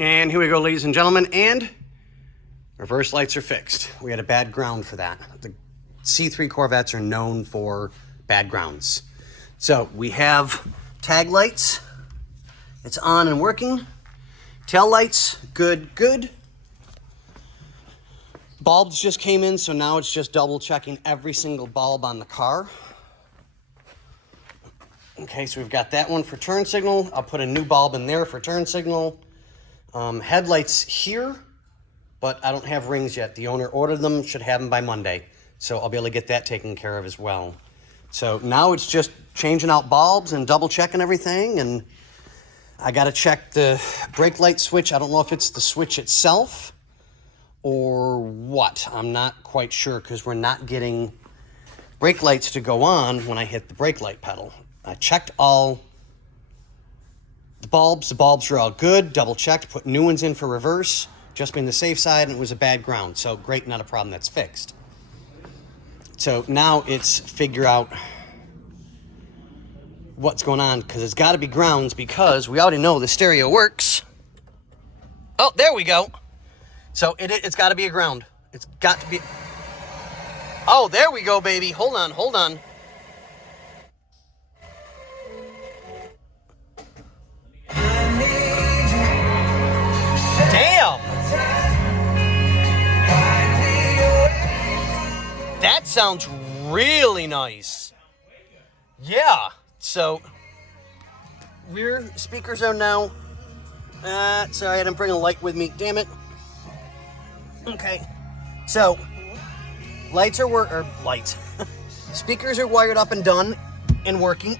And here we go, ladies and gentlemen, and reverse lights are fixed. We had a bad ground for that. The C3 Corvettes are known for bad grounds. So we have tag lights. It's on and working. Tail lights, good, good. Bulbs just came in, so now it's just double checking every single bulb on the car. Okay, so we've got that one for turn signal. I'll put a new bulb in there for turn signal. Headlights here, but I don't have rings yet. The owner ordered them, should have them by Monday. So I'll be able to get that taken care of as well. So now it's just changing out bulbs and double checking everything. And I got to check the brake light switch. I don't know if it's the switch itself or what. I'm not quite sure because we're not getting brake lights to go on when I hit the brake light pedal. I checked all the bulbs. The bulbs are all good. Double checked, put new ones in for reverse. Just being the safe side, and it was a bad ground. So great, not a problem, that's fixed. So now it's figure out what's going on, because it's got to be grounds, because we already know the stereo works. Oh, there we go. So it's got to be a ground. It's got to be. Oh, there we go, baby. Hold on, hold on. Damn. That sounds really nice. Yeah. So rear speakers are now. Sorry, I didn't bring a light with me. Damn it. Okay. So lights are lights. Speakers are wired up and done and working.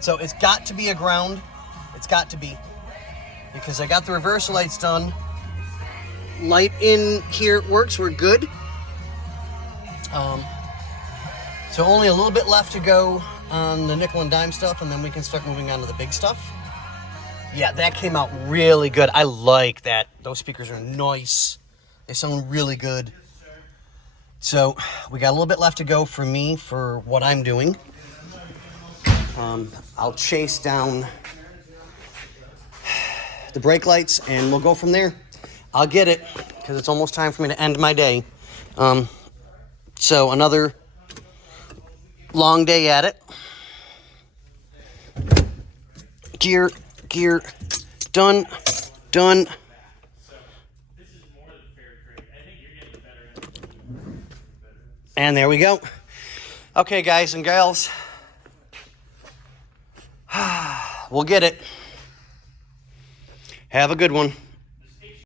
So it's got to be a ground. It's got to be, because I got the reverse lights done. Light in here works. We're good. So only a little bit left to go on the nickel and dime stuff, and then we can start moving on to the big stuff. Yeah, that came out really good. I like that. Those speakers are nice. They sound really good. So we got a little bit left to go for me for what I'm doing. I'll chase down the brake lights and we'll go from there. I'll get it because it's almost time for me to end my day. So another long day at it. Gear, done. And there we go. Okay, guys and gals. We'll get it. Have a good one.